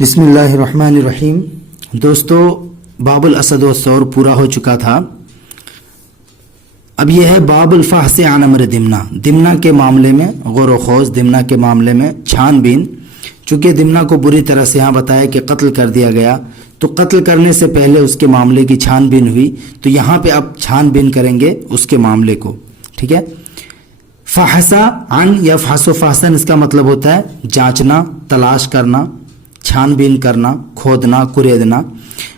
بسم اللہ الرحمن الرحیم۔ دوستو، باب الاسد والثور پورا ہو چکا تھا۔ اب یہ ہے باب الفحص عن امر دمنہ، دمنہ کے معاملے میں غور و خوض، دمنہ کے معاملے میں چھان بین۔ چونکہ دمنہ کو بری طرح سے یہاں بتایا کہ قتل کر دیا گیا، تو قتل کرنے سے پہلے اس کے معاملے کی چھان بین ہوئی، تو یہاں پہ اب چھان بین کریں گے اس کے معاملے کو، ٹھیک ہے۔ فحصا عن یا فحص و فحصن، اس کا مطلب ہوتا ہے جانچنا، تلاش کرنا، چھان بین کرنا، کھودنا، کریدنا۔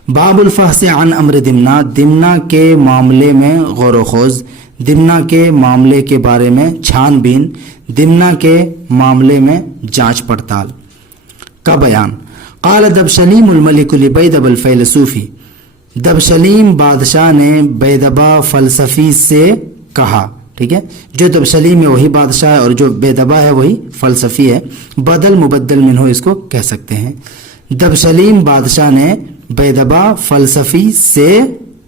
باب الفحص عن امر دمنہ، دمنہ کے معاملے میں غور و خوض، دمنہ کے معاملے کے بارے میں چھان بین، دمنہ کے معاملے میں جانچ پڑتال کا بیان۔ قال دبشلیم الملک لبیدب الفیلسوفی، دبشلیم بادشاہ نے بیدبا فلسفی سے کہا، ٹھیک ہے۔ جو دبشلیم ہے وہی بادشاہ ہے، اور جو بیدبا ہے وہی فلسفی ہے، بدل مبدل منہ اس کو کہہ سکتے ہیں۔ دبشلیم بادشاہ نے بیدبا فلسفی سے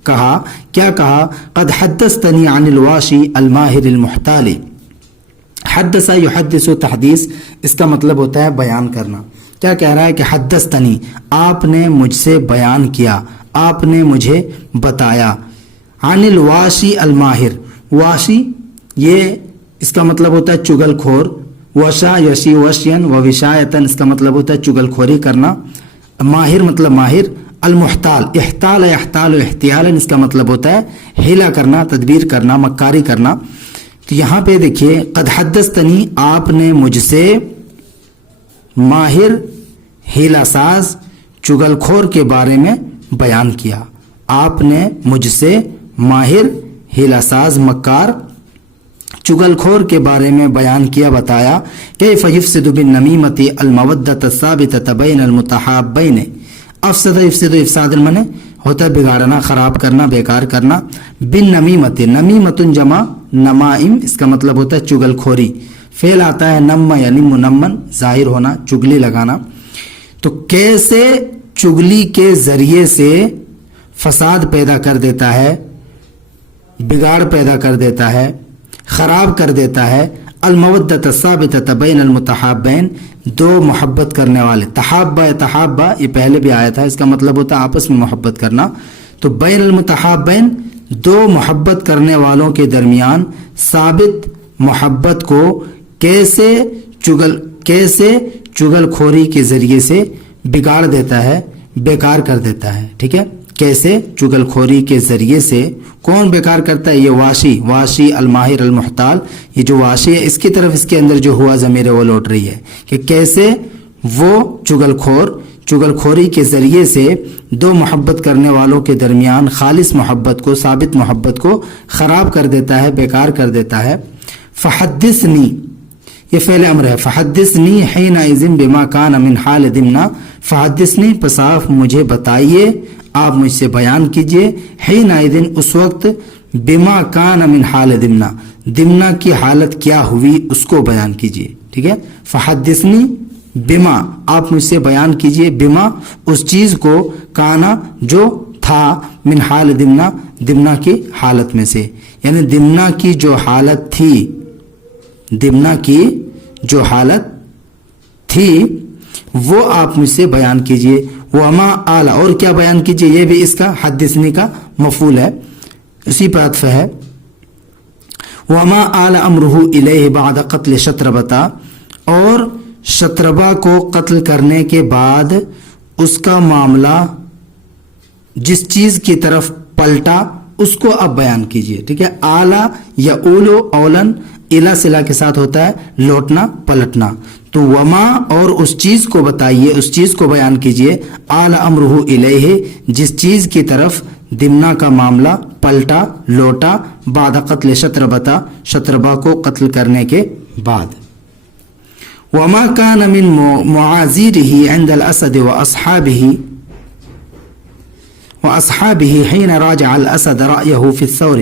کہا، کیا کہا؟ قد حدثتنی عن الواشی الماہر المحتال۔ حدث یحدث تحدیث، اس کا مطلب ہوتا ہے بیان کرنا۔ کیا کہہ رہا ہے کہ حدثتنی، آپ نے مجھ سے بیان کیا، آپ نے مجھے بتایا، عن الواشی الماہر، واشی یہ اس کا مطلب ہوتا ہے چگل کھور، وشا یشی وشین و وشایتن، اس کا مطلب ہوتا ہے چگل کھوری کرنا، ماہر مطلب ماہر، المحتال، احتال یحتال احتیالا، اس کا مطلب ہوتا ہے ہیلا کرنا، تدبیر کرنا، مکاری کرنا۔ تو یہاں پہ دیکھیے، قد حدثتنی، آپ نے مجھ سے، ماہر ہیلا ساز چگل کھور کے بارے میں بیان کیا، آپ نے مجھ سے ماہر ہیلا ساز مکار چگل کھور کے بارے میں بیان کیا، بتایا۔ کیف یفسد بالنمیمۃ المودۃ الثابتۃ بین المتحابین، افسد یفسد افساد المن ہوتا ہے بگاڑنا، خراب کرنا، بیکار کرنا۔ بالنمیمۃ، نمیمۃ جمع نمائم، اس کا مطلب ہوتا ہے چگل کھوری، فعل آتا ہے نم ینم نمن، ظاہر ہونا، چگلی لگانا۔ تو کیسے چگلی کے ذریعے سے فساد پیدا کر دیتا ہے، بگاڑ پیدا کر دیتا ہے، خراب کر دیتا ہے۔ المودۃ الثابتۃ بین المتحابین، دو محبت کرنے والے، تحابہ تحابہ یہ پہلے بھی آیا تھا، اس کا مطلب ہوتا ہے آپس میں محبت کرنا۔ تو بین المتحابین، دو محبت کرنے والوں کے درمیان ثابت محبت کو کیسے چگل کھوری کے ذریعے سے بگاڑ دیتا ہے، بیکار کر دیتا ہے، ٹھیک ہے۔ کیسے چگل کھوری کے ذریعے سے، کون بیکار کرتا ہے؟ یہ واشی الماہر المحتال، یہ جو واشی ہے اس کی طرف اس کے اندر جو ہوا ضمیر وہ لوٹ رہی ہے کہ کیسے وہ چگل کھوری کے ذریعے سے دو محبت کرنے والوں کے درمیان خالص محبت کو، ثابت محبت کو خراب کر دیتا ہے، بیکار کر دیتا ہے۔ فحدثنی، یہ فعل امر ہے، فحدثنی حینئذ بما کان من حال دمنہ، فحدثنی پس آپ مجھے بتائیے، آپ مجھ سے بیان کیجئے، حینئذ اس وقت، بما کان من حال دمنہ، دمنہ کی حالت کیا ہوئی اس کو بیان کیجئے، ٹھیک ہے۔ فحدثنی بما، آپ مجھ سے بیان کیجئے، بما اس چیز کو، کانا جو تھا، من حال دمنہ، دمنہ کی حالت میں سے، یعنی دمنہ کی جو حالت تھی، دمنہ کی جو حالت تھی وہ آپ مجھ سے بیان کیجئے۔ وما آل، اور کیا بیان کیجئے، یہ بھی اس کا حدثنی کا مفعول ہے، اسی پر عطف ہے۔ وما آل امرہ الیہ بعد قتل شطربۃ، اور شطربہ کو قتل کرنے کے بعد اس کا معاملہ جس چیز کی طرف پلٹا اس کو اب بیان کیجئے، ٹھیک ہے۔ آلہ یا اولو اولن، الا صلہ کے ساتھ ہوتا ہے لوٹنا، پلٹنا۔ تو وما، اور اس چیز کو بتائیے، اس چیز کو بیان کیجئے، آل امرہ الیہ، جس چیز کی طرف دمنہ کا معاملہ پلٹا، لوٹا، بعد قتل شطربۃ، شطربہ کو قتل کرنے کے بعد۔ وما کان من معاذیرہ عند الاسد واصحابہ حین راجع الاسد رأیہ فی الثور،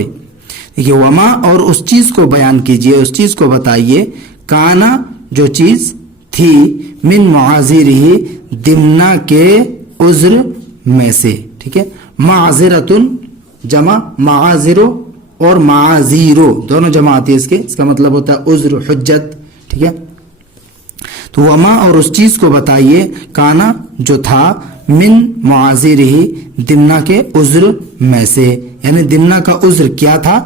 دیکھیے وما، اور اس چیز کو بیان کیجئے، اس چیز کو بتائیے، کانا جو چیز تھی، من معاذیرہ دمنہ کے عذر میں سے، ٹھیک ہے۔ معذرتن جمع معاذرو، اور معاذیرو دونوں جمع آتی ہے اس کے، اس کا مطلب ہوتا ہے عذر، حجت، ٹھیک ہے۔ تو وما اور اس چیز کو بتائیے کانا جو تھا من معاذرہ دمنہ کے عذر میں سے، یعنی دمنہ کا عذر کیا تھا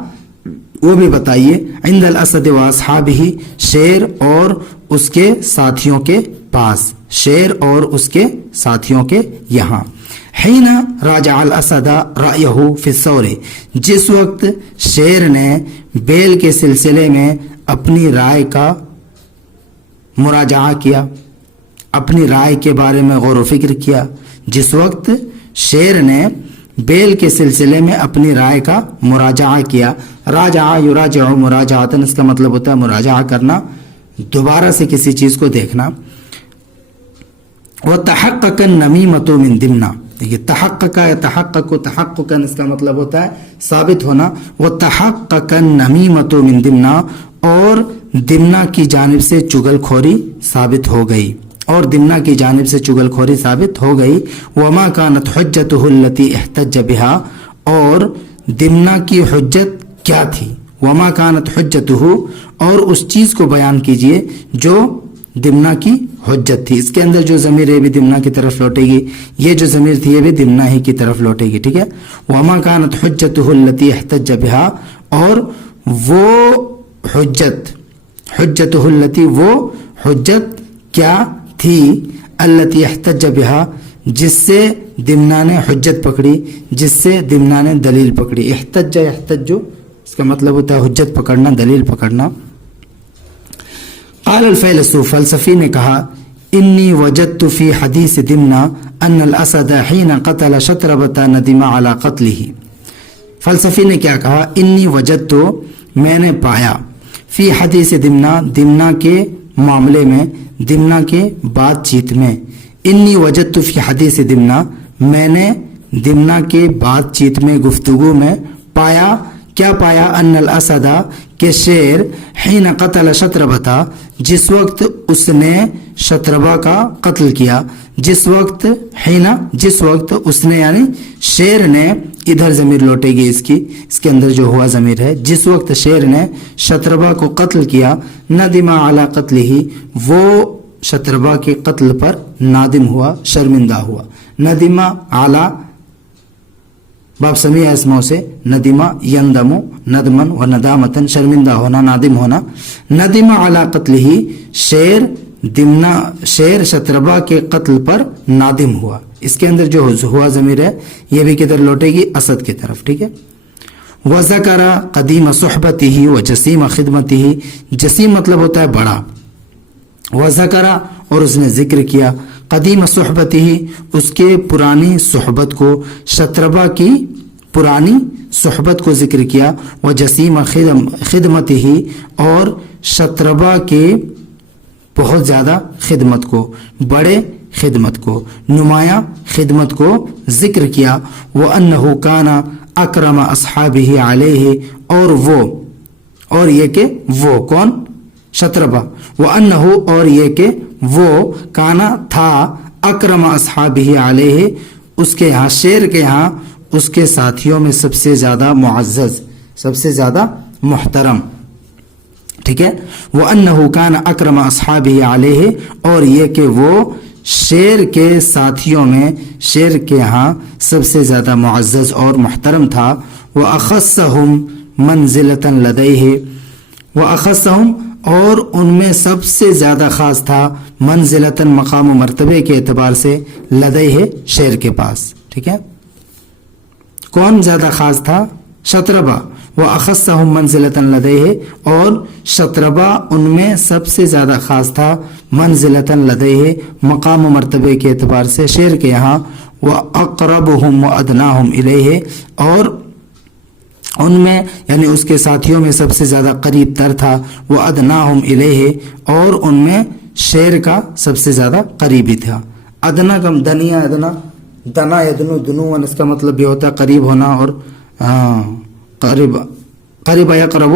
وہ بھی بتائیے. عند الاسد و اصحابہ شیر اور اس کے ساتھیوں کے پاس، شیر اور اس کے ساتھیوں کے یہاں. حین راجع الاسد رأیہ فی الثور، جس وقت شیر نے بیل کے سلسلے میں اپنی رائے کا مراجعہ کیا، اپنی رائے کے بارے میں غور و فکر کیا. جس وقت شیر نے بیل کے سلسلے میں اپنی رائے کا مراجعہ کیا. راجعہ یراجع مراجعتاً، اس کا مطلب ہوتا ہے مراجعہ کرنا، دوبارہ سے کسی چیز کو دیکھنا. وتحقق النمیمۃ من دمنہ، دیکھیے تحقق یتحقق تحققاً اس کا مطلب ہوتا ہے ثابت ہونا. وتحقق النمیمۃ من دمنہ، اور دمنہ کی جانب سے چغل خوری ثابت ہو گئی، اور دمنہ کی جانب سے چغل خوری ثابت ہو گئی. وما كانت حجته التي احتج بها، اور دمنہ کی حجت کیا تھی. وما كانت حجته، اور اس چیز کو بیان کیجئے جو دمنہ کی حجت تھی. اس کے اندر جو ضمیر ہے بھی دمنہ کی طرف لوٹے گی، یہ جو ضمیر تھی یہ بھی دمنہ ہی کی طرف لوٹے گی. ٹھیک ہے. وما كانت حجته التي احتج بها، اور وہ حجت، حجته التي وہ حجت کیا تھی، التي احتج بها جس سے دمنہ نے حجت پکڑی، جس سے دمنہ نے دلیل پکڑی. احتج یحتج اس کا مطلب ہوتا ہے حجت پکڑنا، دلیل پکڑنا. قال الفیلسوف، فلسفی نے کہا، انی وجدت فی حدیث دمنہ ان الاسد حین قتل شطربۃ ندم علی قتلہ. فلسفی نے کیا کہا، انی وجدت میں نے پایا، فی حدیث دمنہ دمنہ کے معاملے میں، دمنہ کے بات چیت میں. انی وجدت فی حدیث دمنہ، میں نے دمنہ کے بات چیت میں، گفتگو میں پایا. کیا پایا؟ ان الاسد کہ شیر حین قتل شطربۃ، جس وقت اس نے شطربہ کا قتل کیا. جس وقت حین، جس وقت اس نے، یعنی شیر نے، ادھر ضمیر لوٹے گی اس کی، اس کے اندر جو ہوا ضمیر ہے. جس وقت شیر نے شطربہ کو قتل کیا، ندم علی قتلہ، وہ شطربہ کے قتل پر نادم ہوا، شرمندہ ہوا. ندم علی باب سمیع اسموں سے، ندمہ یندم ندمن و ندامتن، شرمندہ ہونا، نادم ہونا. ندم علی قتلہ، شیر شطربہ کے قتل پر نادم ہوا. اس کے اندر جو ہوا ضمیر ہے یہ بھی کدھر لوٹے گی؟ اسد کی طرف. ٹھیک ہے. وذکر قدیم صحبتہ و جسیم خدمتہ، جسیم مطلب ہوتا ہے بڑا. وذکر اور اس نے ذکر کیا، قدیم صحبتہ اس کے پرانی صحبت کو، شطربہ کی پرانی صحبت کو ذکر کیا. و جسیم خدمتہ اور شطربہ کے بہت زیادہ خدمت کو، بڑے خدمت کو، نمایاں خدمت کو ذکر کیا. وَأَنَّهُ كَانَ اکرم اصحابہ علیہ، اور وہ، اور یہ کہ وہ کون؟ شطربہ. وَأَنَّهُ اور یہ کہ وہ، کانا تھا، اکرم اصحابہ علیہ اس کے یہاں، شیر کے یہاں، اس کے ساتھیوں میں سب سے زیادہ معزز، سب سے زیادہ محترم. ٹھیک ہے. وَأَنَّهُ كَانَ اکرم اصحابہ علیہ، اور یہ کہ وہ شیر کے ساتھیوں میں، شیر کے ہاں سب سے زیادہ معزز اور محترم تھا. وَأَخَصَّهُمْ مَنزِلَةً لَدَيْهِ، وَأَخَصَّهُمْ اور ان میں سب سے زیادہ خاص تھا، منزلتاً مقام و مرتبے کے اعتبار سے، لدیہ شیر کے پاس. ٹھیک ہے. کون زیادہ خاص تھا؟ شطربہ. وَأَخَصَّهُمْ مَنزِلَةً لَدَيْهِ اور شطربہ ان میں سب سے زیادہ خاص تھا، منزلتاً لدیہ مقام و مرتبے کے اعتبار سے شیر کے یہاں. وَأَقْرَبُهُمْ وَأَدْنَاهُمْ إِلَيْهِ اور ان میں، یعنی اس کے ساتھیوں میں سب سے زیادہ قریب تر تھا. وَأَدْنَاهُمْ إِلَيْهِ اور ان میں شیر کا سب سے زیادہ قریبی تھا. ادنا کم دنیا، ادنا دنا یدنو دنون، اس کا مطلب یہ ہوتا ہے قریب ہونا، اور قریب، قریب یقرب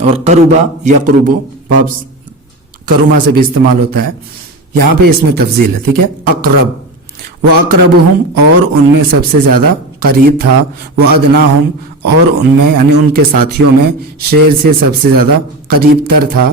اور قربا یقرب، باب کرما سے بھی استعمال ہوتا ہے. یہاں پہ اس میں تفضیل ہے. ٹھیک ہے. اقرب. وَأَقْرَبُهُمْ اور ان میں سب سے زیادہ قریب تھا. وَأَدْنَاهُمْ اور ان میں، یعنی ان کے ساتھیوں میں شیر سے سب سے زیادہ قریب تر تھا.